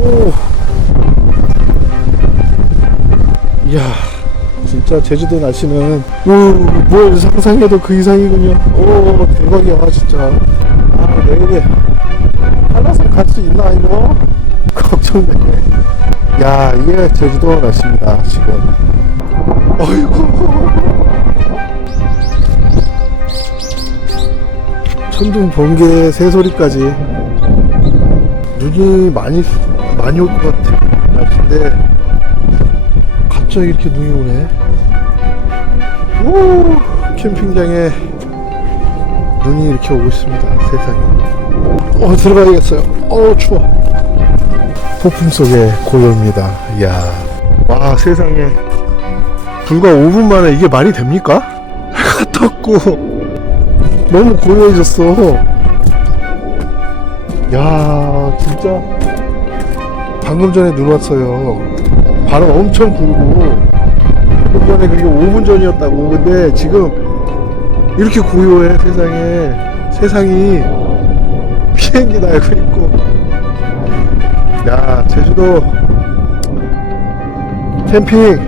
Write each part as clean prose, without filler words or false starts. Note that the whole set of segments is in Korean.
오. 이야, 진짜 제주도 날씨는 뭘 상상해도 그 이상이군요. 오, 대박이야 진짜. 아, 내일에 한라산 갈 수 있나 이거? 걱정되네. 야, 이게 제주도 날씨입니다 지금. 어이구. 천둥 번개 새소리까지. 눈이 많이 올 것 같아 날씨인데 갑자기 이렇게 눈이 오네. 오, 캠핑장에 눈이 이렇게 오고 있습니다. 세상에. 들어가야겠어요. 추워. 폭풍 속의 고요입니다. 이야, 와, 세상에. 불과 5분 만에 이게 말이 됩니까? 해가 떴고 너무 고요해졌어. 야, 진짜 방금 전에 눈 왔어요. 바람 엄청 불고 방금 전에 그게 5분 전이었다고. 근데 지금 이렇게 고요해. 세상이 비행기 날고 있고. 야, 제주도 캠핑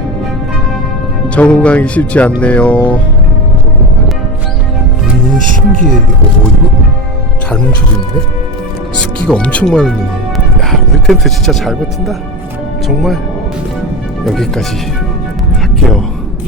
적응하기 쉽지 않네요. 눈이 신기해. 이거 잘 뭉쳐지는데? 습기가 엄청 많은 눈이에요. 야, 우리 텐트 진짜 잘 버틴다. 정말. 여기까지